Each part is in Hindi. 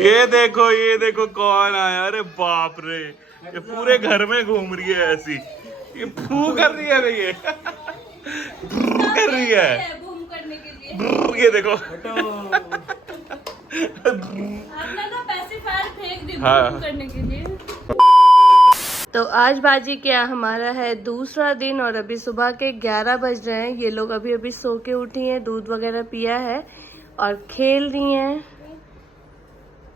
ये देखो कौन आया। अरे बाप रे, ये पूरे घर में घूम रही है ऐसी। ये फू कर रही है ये कर रही है बूम करने के लिए। ये देखो आपने ना पैसिफायर फेंक दी हाँ। बूम करने के लिए। तो आज बाजी क्या हमारा है दूसरा दिन और अभी सुबह के 11 बज रहे हैं। ये लोग अभी अभी सो के उठी हैं, दूध वगैरह पिया है और खेल रही हैं।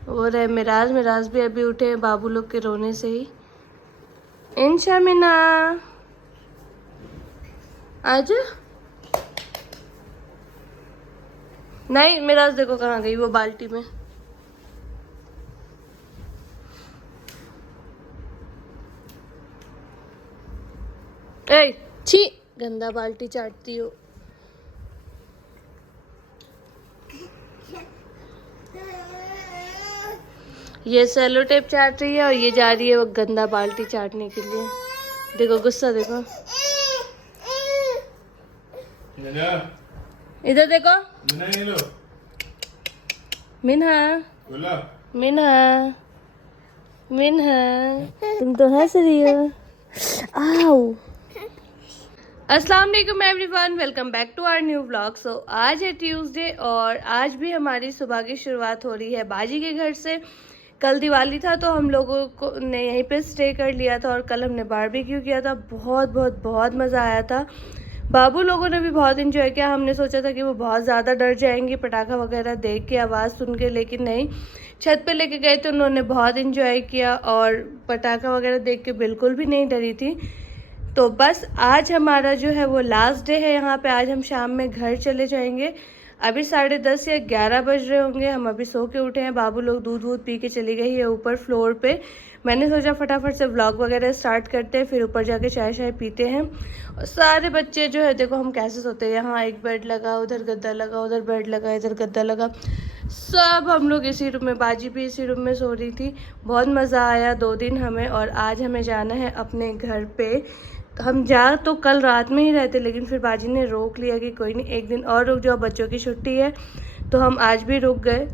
और है मिराज भी अभी उठे हैं बाबू लोग के रोने से ही। इंशा मिना आज नहीं, मिराज देखो कहाँ गई वो बाल्टी में। ए छी, गंदा बाल्टी चाटती हो। ये सेलो टेप चाट रही है और ये जा रही है वो गंदा बाल्टी चाटने के लिए। देखो गुस्सा देखो, इधर देखो। मिन्हा मिन्हा मिन्हा तुम तो हंस रही हो। आओ। अस्सलाम वालेकुम everyone, welcome back to our new vlog. So आज है ट्यूसडे और आज भी हमारी सुबह की शुरुआत हो रही है बाजी के घर से। कल दिवाली था तो हम लोगों को ने यहीं पे स्टे कर लिया था और कल हमने बारबेक्यू किया था। बहुत बहुत बहुत मज़ा आया था। बाबू लोगों ने भी बहुत इन्जॉय किया। हमने सोचा था कि वो बहुत ज़्यादा डर जाएंगे पटाखा वगैरह देख के, आवाज़ सुन के, लेकिन नहीं, छत पे लेके गए तो उन्होंने बहुत इन्जॉय किया और पटाखा वगैरह देख के बिल्कुल भी नहीं डरी थी। तो बस आज हमारा जो है वो लास्ट डे है यहाँ पे। आज हम शाम में घर चले जाएंगे। अभी 10:30 या 11 बज रहे होंगे। हम अभी सो के उठे हैं। बाबू लोग दूध वूध पी के चली गई है ऊपर फ्लोर पे। मैंने सोचा फटाफट से व्लॉग वगैरह स्टार्ट करते हैं, फिर ऊपर जाके चाय शाय पीते हैं। और सारे बच्चे जो है देखो हम कैसे सोते हैं। यहाँ एक बेड लगा, उधर गद्दा लगा, उधर बेड लगा, इधर गद्दा लगा, सब हम लोग इसी रूम में, बाजी भी इसी रूम में सो रही थी। बहुत मज़ा आया 2 दिन हमें। और आज हमें जाना है अपने घर पे। हम जा तो कल रात में ही रहते, लेकिन फिर बाजी ने रोक लिया कि कोई नहीं, एक दिन और रुक जाओ, बच्चों की छुट्टी है। तो हम आज भी रुक गए।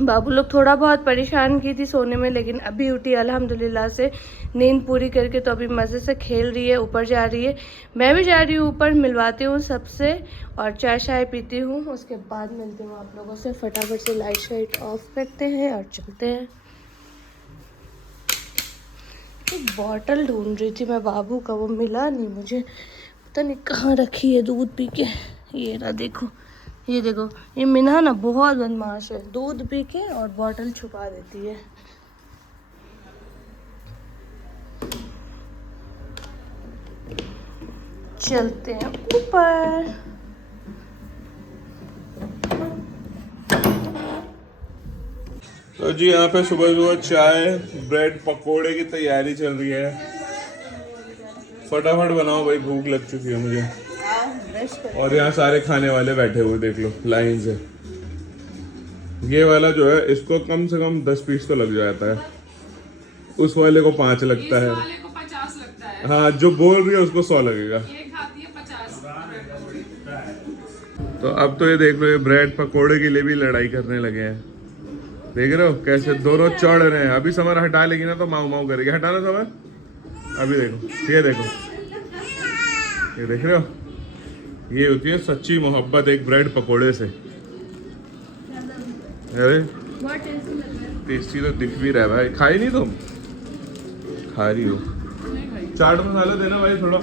बाबू लोग थोड़ा बहुत परेशान की थी सोने में, लेकिन अभी उठी अल्हम्दुलिल्लाह से नींद पूरी करके, तो अभी मज़े से खेल रही है, ऊपर जा रही है। मैं भी जा रही हूँ ऊपर, मिलवाती हूँ सबसे और चाय शाय पीती हूँ। उसके बाद मिलती हूँ आप लोगों से। फटाफट से लाइट शाइट ऑफ करते हैं और चलते हैं। एक बॉटल ढूंढ रही थी मैं बाबू का, वो मिला नहीं मुझे, पता नहीं कहाँ रखी है दूध पी के। ये रहा देखो, ये देखो, ये मिन्हा ना बहुत बदमाश है, दूध पी के और बॉटल छुपा देती है। चलते हैं ऊपर। तो जी यहाँ पे सुबह सुबह चाय ब्रेड पकोड़े की तैयारी चल रही है। फटाफट बनाओ भाई, भूख लग चुकी है मुझे। और यहाँ सारे खाने वाले बैठे हुए देख लो लाइन से। ये वाला जो है इसको कम से कम 10 पीस तो लग जाता है, उस वाले को 5 लगता है, 50 लगता है। हाँ जो बोल रही है उसको 100 लगेगा। ये खाती है 50। तो अब तो ये देख लो, ये ब्रेड पकोड़े के लिए भी लड़ाई करने लगे हैं। देख रहे हो कैसे दोनों चढ़ रहे हैं। अभी समर हटा लेगी ना तो माऊ माऊ करेगी। हटाना समर, अभी देखो, ये देखो, ये देख रहे हो, ये होती है सच्ची मोहब्बत एक ब्रेड पकोड़े से। अरे टेस्टी तो दिख भी रहा है भाई। खाई नहीं तुम? खा रही हो। चाट मसाला देना भाई थोड़ा।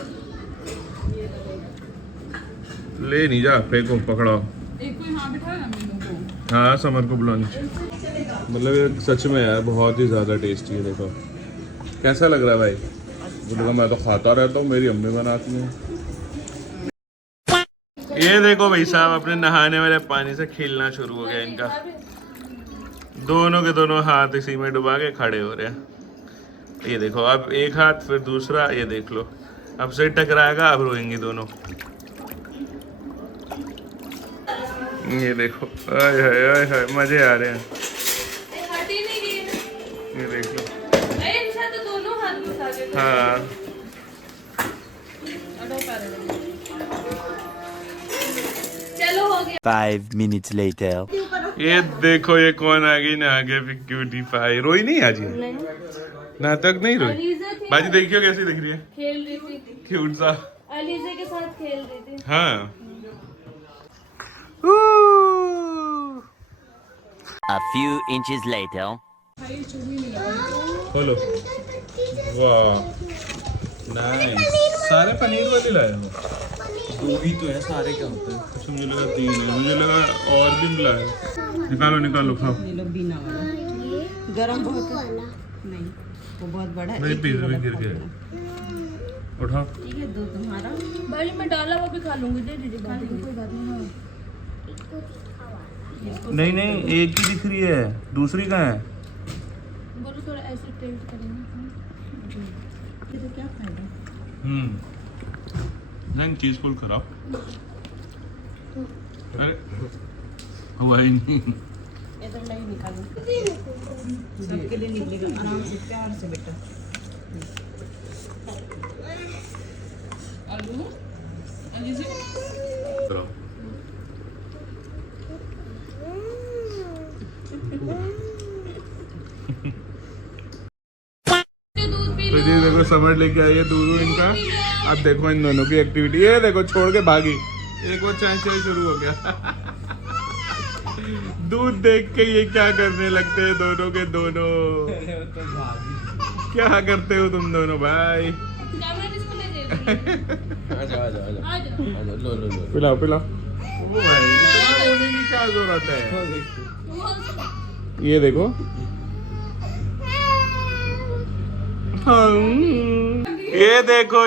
ले नहीं जा, फेंको, पकड़ाओ। एक को यहाँ बिठा ना मीनू को। हाँ समर को बुलानी। मतलब ये सच में यार बहुत ही ज़्यादा टेस्टी है। देखो कैसा लग रहा है भाई। बोलूँगा मैं तो खाता रहता हूँ, मेरी अम्मी बनाती हैं। ये देखो भाई साहब, अपने नहाने वाले पानी से खेलना शुरू हो गया इनका। दोनों के दोनों हाथ इसी में डुबा के खड़े हो रहे हैं। ये देखो, अब एक हाथ फिर दूसरा, ये देख लो, अब से टकराएगा, अब रोएंगी दोनों। ये देखो, आय हाय आय हाय, मजे आ रहे हैं। ये देख लो, तो दोनों हाथ घुसा के हाँ। चलो हो गया। 5 minutes later. ये देखो ये कौन आ गई ना आगे भी क्यूटीफाई। रोई नहीं आज ये? नहीं, नाटक नहीं रोई? अलीज़ा थी, बाजी देखियो कैसी दिख रही है, खेल रही थी, क्यूट सा। अलीज़ा के साथ खेल रही थी। हाँ। A few inches later. बोलो। वाह नाइस। सारे पनीर वाले लाए हो? दो ही तो है, सारे क्या होते हैं? अच्छा मुझे लगा 3 है, मुझे लगा और भी लाए। निकालो निकालो खाओ। ये लो बीना वाला गरम बहुत है। नहीं वो बहुत बड़ा है। मेरे एक पिज्जा ही में वाला गिर खा गया। लेना। उठाओ। ठीक है, दो तुम्हारा। भाई मैं डाला वो भी खा लूंगी, दे दीजिए, खा लेंगे, कोई बात नहीं। नहीं नहीं, एक ही दिख रही है, दूसरी कहाँ है? बोलो थोड़ा ऐसे टेस्ट करेंगे। ये तो क्या फायदा? नहीं चीज फुल खराब। अरे हुआ ही नहीं। ये तो मैं ही निकालूं। सबके लिए निकलेगा आराम से, प्यार से बेटा। आलू अलीज़ा तो ये देखो समझ लेके आई है दूध इनका। अब देखो इन दोनों की एक्टिविटी, ये देखो छोड़ के भागी। एक वो चाय चाय शुरू हो गया। दूध देख के ये क्या करने लगते हैं दोनों के दोनों। क्या करते हो तुम दोनों भाई? कैमरा किसको ले जाएगी? आजा आजा आजा आ जाओ। आजा, लो लो लो। पिलाओ पिलाओ। ओ भाई इतना रोने की क्या जरूरत है? ये देखो।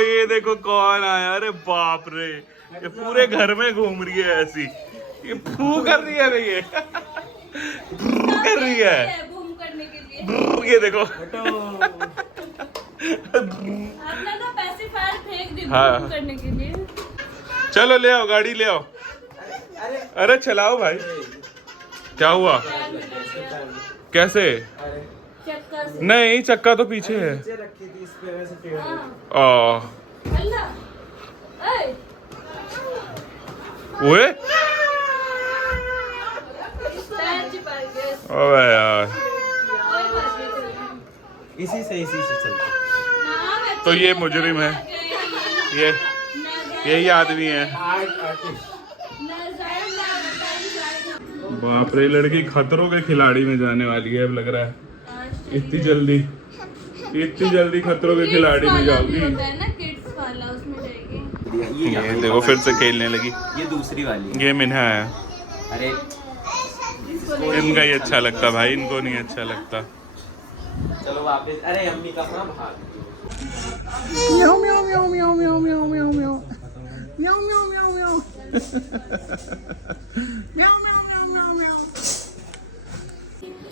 ये देखो कौन आया। अरे बाप रे, ये पूरे घर में घूम रही है ऐसी। ये फू कर रही है ये। फू कर रही है। बूम करने के लिए ये देखो। आपने ना पैसिफायर फेंक दी हाँ। बूम करने के लिए। चलो ले आओ, गाड़ी ले आओ। अरे चलाओ भाई। क्या हुआ? कैसे? चक्का से। नहीं चक्का तो पीछे है। हाँ। अल्लाह। ऐ, ओए पैर चिपक गए। अबे यार। कोई बात नहीं। इसी से चलते। हाँ, बच्चे तो ये मुजरिम है, ये यही आदमी है। बाप रे, लड़की खतरों के खिलाड़ी में जाने वाली है अब लग रहा है। इतनी जल्दी खतरों के खिलाड़ी में जाओगी। होता है ना किड्स वाला, उसमें जाएगी। ये देखो फिर से खेलने लगी। ये दूसरी वाली है। ये मिन्हा है। अरे इनका ही अच्छा लगता भाई, इनको नहीं अच्छा लगता। चलो वापस। अरे अम्मी का अपना भाग।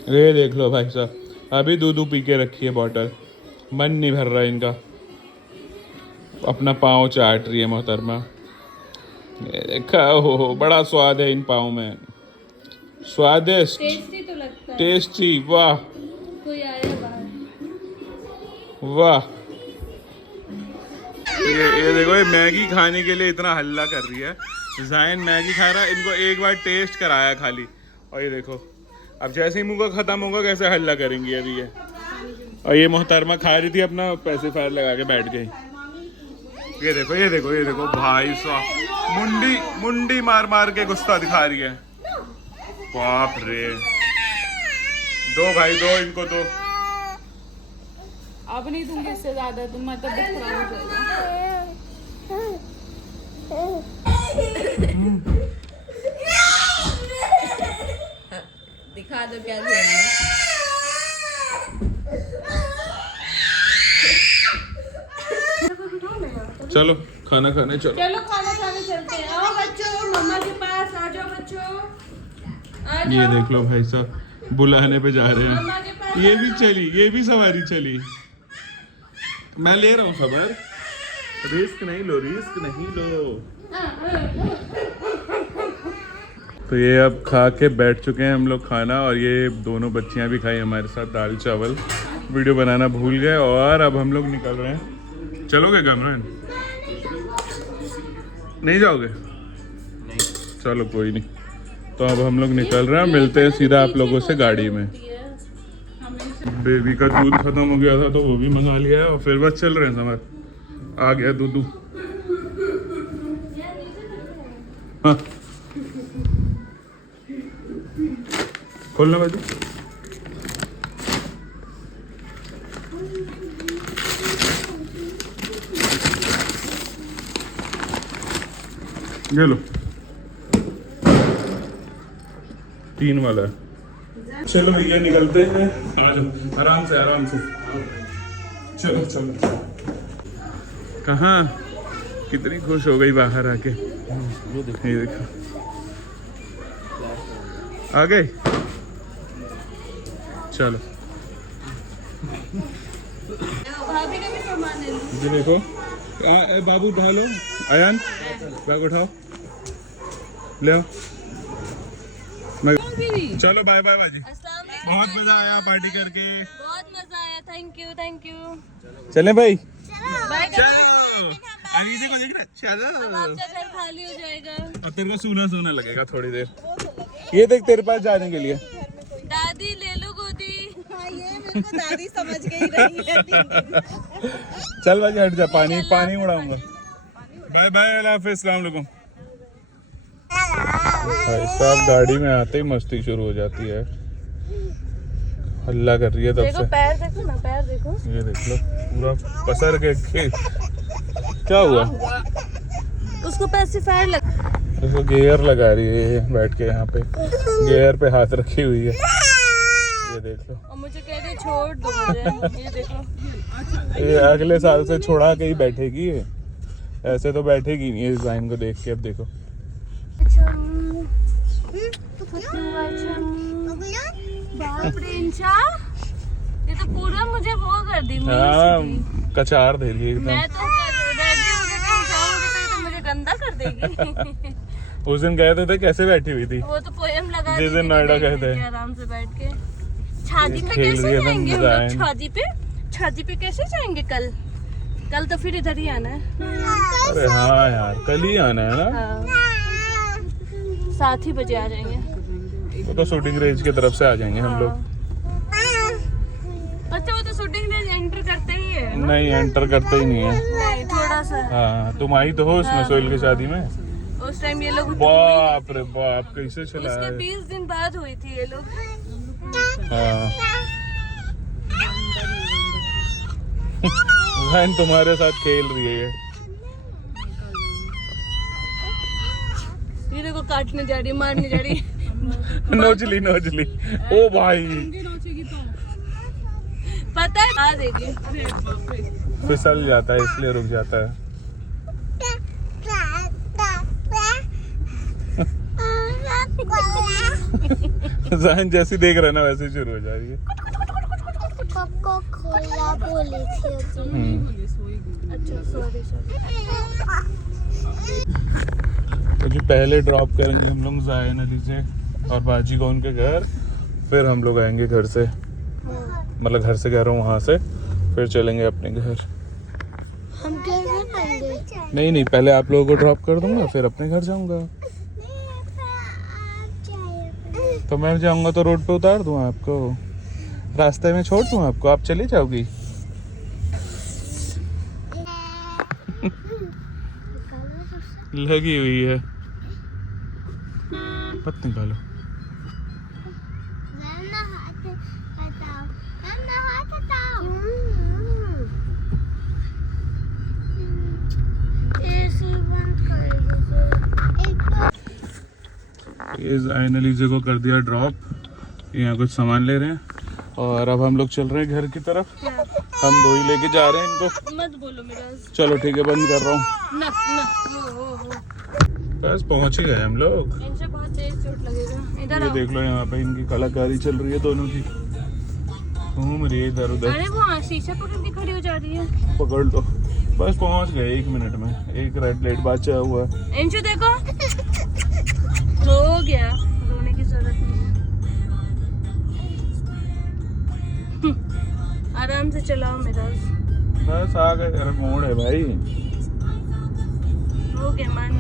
ये देख लो भाई साहब, अभी दूध पी के रखी है बॉटल। मन नहीं भर रहा इनका। अपना पाँव चाट रही है मोहतरमा। ये देखा हो, बड़ा स्वाद है इन पाँव में। स्वादिष्ट, टेस्टी तो लगता है। टेस्टी। वाह कोई आया बाहर। वाह। ये देखो, ये मैगी खाने के लिए इतना हल्ला कर रही है। जायन मैगी खा रहा है, इनको एक बार टेस्ट कराया खाली। और ये देखो अब जैसे ही मुंह का खत्म होगा कैसे हल्ला करेंगी अभी ये। और ये मोहतरमा खा रही थी, अपना पैसिफायर लगा के बैठ गई। ये देखो भाई साहब, मुंडी मार मार के गुस्सा दिखा रही है। बाप रे। दो भाई दो, इनको दो। अब नहीं दूंगी इससे ज्यादा, तुम मतलब खराब हो जाएगा। दिखा दो क्या खेलना। चलो खाना खाने चलो। चलो खाना खाने चलते हैं। आओ बच्चों, मम्मा के पास आ जाओ बच्चों। आ ये जाओ। देख लो भाई साहब, बुलाने पे जा रहे मम्मा के हैं। पास ये भी चली, ये भी सवारी चली। मैं ले रहा हूँ खबर। रिस्क नहीं लो। तो ये अब खा के बैठ चुके हैं हम लोग खाना, और ये दोनों बच्चियां भी खाई हमारे साथ दाल चावल। वीडियो बनाना भूल गए और अब हम लोग निकल रहे हैं। चलोगे गमरन? नहीं जाओगे? नहीं। चलो कोई नहीं, तो अब हम लोग निकल रहे हैं, मिलते हैं सीधा आप लोगों से गाड़ी में। बेबी का दूध खत्म हो गया था तो वो भी मंगा लिया है और फिर बस चल रहे हैं समर। आ गया दूध। हाँ खोलना बाजू। ये लो 3 वाला है। चलो भैया निकलते हैं। आ जाओ आराम से आराम से। चलो चलो। कहाँ कितनी खुश हो गई बाहर आके। ये देखो आ गए। चलो ये देखो। बाबू उठा लो। अयान बैग उठाओ ले आओ। चलो बाय बाय बाजी। बहुत मजा आया पार्टी करके। बहुत मजा आया। Thank you. चले भाई। बाय। चलो अनीति को देख रहे। चलो आपका घर खाली हो जाएगा और तेरे को सूना सूना लगेगा थोड़ी देर। ये देख तेरे पास जाने के लिए। दादी ले लो गोदी। ये मेरे को दादी समझ गई रही है। चल बाजी हट जा। पानी उड़ाऊंगा। बाय बाय अल्लाह हाफिज़। अस्सलाम वालेकुम। भाई साहब गाड़ी में आते ही मस्ती शुरू हो जाती है। हल्ला कर रही है तब देखो से। पैर देखो ना, पैर देखो। ये देख लो पूरा पसर के क्या हुआ। उसको पैसिफायर लग। उसको गियर लगा रही है ये बैठ के यहाँ पे। गियर पे हाथ रखी हुई है। ये देख लो। और मुझे कह रही छोड़ दो मुझे। ये देखो। ये अगले साल से छोड़ा के ही बैठेगी ये। ऐसे तो बैठेगी नहीं इस डिजाइन को देख के। अब देखो बाप रे इंशा, ये तो पूरा मुझे वो कर दी। हाँ कचार दे रही है मैं एकदम। तो रेडी हो गई थी, जाऊंगी तो मुझे गंदा कर देगी। उस दिन कहते थे कैसे बैठी हुई थी। वो तो पोएम लगा जिस दिन नोएडा गए थे आराम से बैठ के। शादी पे खेल कैसे रही है जाएंगे हम डिजाइन। लोग? शादी पे कैसे जाएंगे कल तो फिर इधर ही आना है। अरे हाँ यार कल ही आना है ना। हाँ 7 ही बजे आ जाएंगे। वो तो शूटिंग रेंज की तरफ से आ जाएंगे हम लोग। अच्छा वो तो शूटिंग रेंज एंटर करते ही है ना? नहीं एंटर करते ही नहीं है। नहीं थोड़ा सा। हाँ तुम आई तो हो उसमें सोहेल की शादी में। उस टाइम ये लोग बाप रे बाप कैसे चला उसके है। 20 दिन बाद हुई थी ये लोग। हाँ बहन तुम्हारे साथ खेल रही है ये देखो काटने जा रही है, मारने जा रही है। नोचली ओ भाई पता है आ देगी। फिसल जाता है इसलिए रुक जाता है। जहन जैसी देख रहा है ना वैसे शुरू हो जा रही है। पापा खोला बोली थी अच्छा सॉरी। क्योंकि पहले ड्रॉप करेंगे हम लोग जायन अली से और बाजी को उनके घर। फिर हम लोग आएंगे घर से, मतलब घर से कह रहा हूँ वहाँ से। फिर चलेंगे अपने घर। हम कैसे आएंगे? नहीं पहले आप लोगों को ड्रॉप कर दूंगा फिर अपने घर जाऊंगा। तो मैं जाऊंगा तो रोड पे उतार दूँ आपको, रास्ते में छोड़ दूँ आपको, आप चली जाओगी। लगी हुई है पत्नी निकालो। ये जायन अलीजे को कर दिया ड्रॉप। यहाँ कुछ सामान ले रहे हैं और अब हम लोग चल रहे हैं घर की तरफ। हम 2 ही लेके जा रहे हैं इनको। मत बोलो मेरा। चलो ठीक है बंद कर रहा हूँ। ना बस पहुँच ही गए हम लोग। इनसे बहुत तेज चोट लगेगा। इधर ये आओ। देख लो यहाँ पे इनकी कलाकारी चल रही है दोनों की। घूम रही है इधर उधर। अरे वो शीशा पकड़ के खड़ी हो जा रही है। पकड़ लो। बस पहुँच गए 1 मिनट में। एक रेड लाइट बचा हुआ है। इंशु देखो हो गया, रोने की जरूरत नहीं है। आराम से चलाओ मेरा। बस आ गए। मोड़ है भाई। हो गया मान।